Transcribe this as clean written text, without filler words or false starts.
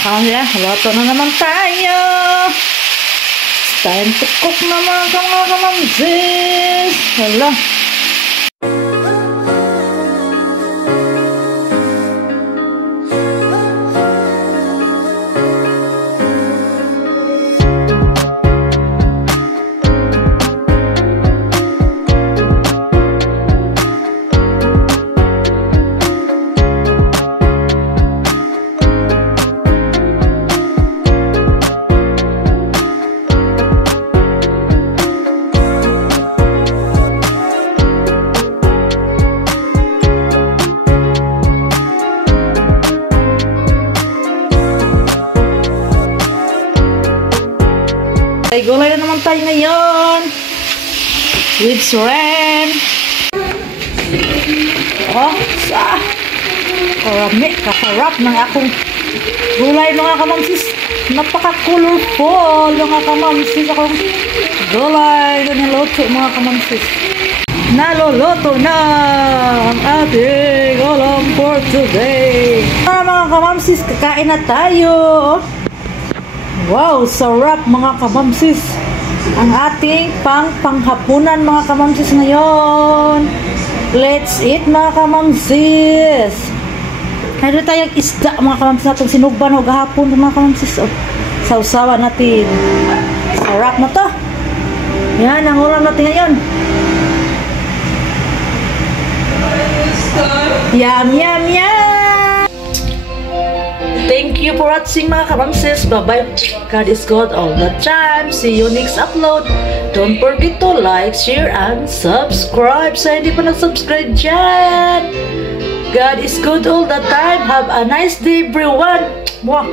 kamamsis, luto na naman tayo. It's time to cook na mga kamamsis. Hala. Ay, gulay na naman tayo ngayon with shrimp. Oh, karami, kasarap ng akong gulay mga kamamsis. Napaka-colorful mga kamamsis akong gulay na niluto mga kamamsis. Naluluto na ang ating ulam for today. Mga kamamsis, kakain na tayo. Wow, sarap mga kamamsis. Ang ating panghapunan mga kamamsis ngayon. Let's eat mga kamamsis. Mayroon tayong isda mga kamamsis natin. Sinugban o gahapon mga kamamsis. Oh, sausawa natin. Sarap na to. Yan ang ulam natin ngayon. Yum, yum, yum. Thank you for watching mga kamamsis. Bye-bye. God is good all the time. See you next upload. Don't forget to like, share, and subscribe. Sa hindi pa nag-subscribe dyan. God is good all the time. Have a nice day everyone. Mwah.